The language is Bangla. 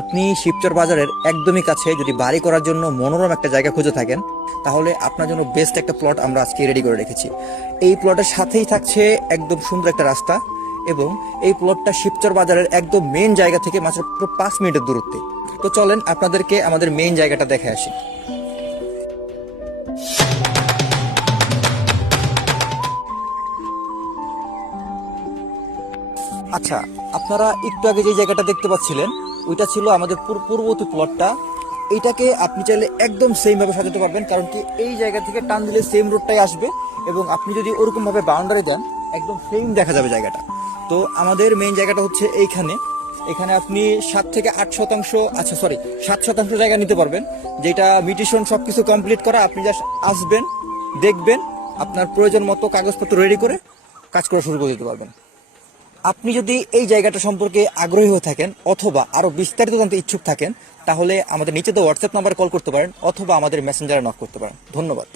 আপনি শিবচর বাজারের একদমই কাছে যদি বাড়ি করার জন্য মনোরম একটা জায়গা খুঁজে থাকেন, তাহলে আপনার জন্য বেস্ট একটা প্লট আমরা আজকে রেডি করে রেখেছি। এই প্লটের সাথেই থাকছে একদম সুন্দর একটা রাস্তা, এবং এই প্লটটা শিবচর বাজারের একদম মেইন জায়গা থেকে মাত্র 5 মিনিটের দূরত্বে। তো চলেন আপনাদেরকে আমাদের মেইন জায়গাটা দেখে আসি। আচ্ছা, আপনারা একটু আগে যে জায়গাটা দেখতে পাচ্ছিলেন, ওইটা ছিল আমাদের পূর্ববর্তী প্লটটা। এইটাকে আপনি চাইলে একদম সেম ভাবে সাজাতে পারবেন, কারণ কি এই জায়গা থেকে টান দিলে সেম রোডটাই আসবে, এবং আপনি যদি ওরকম ভাবে বাউন্ডারি দেন একদম সেম দেখা যাবে জায়গাটা। তো আমাদের মেইন জায়গাটা হচ্ছে এইখানে। এখানে আপনি 7 থেকে 8 শতাংশ, আচ্ছা সরি 7 শতাংশ জায়গা নিতে পারবেন, যেটা মিউটেশন সবকিছু কমপ্লিট করা। আপনি জাস্ট আসবেন, দেখবেন, আপনার প্রয়োজন মতো কাগজপত্র রেডি করে কাজ করা শুরু করে দিতে পারবেন। আপনি যদি এই জায়গাটা সম্পর্কে আগ্রহী হয়ে থাকেন অথবা আরো বিস্তারিত জানতে ইচ্ছুক থাকেন, তাহলে আমাদের নিচে তো হোয়াটসঅ্যাপ নাম্বার কল করতে পারেন অথবা আমাদের মেসেঞ্জারে নক করতে পারেন। ধন্যবাদ।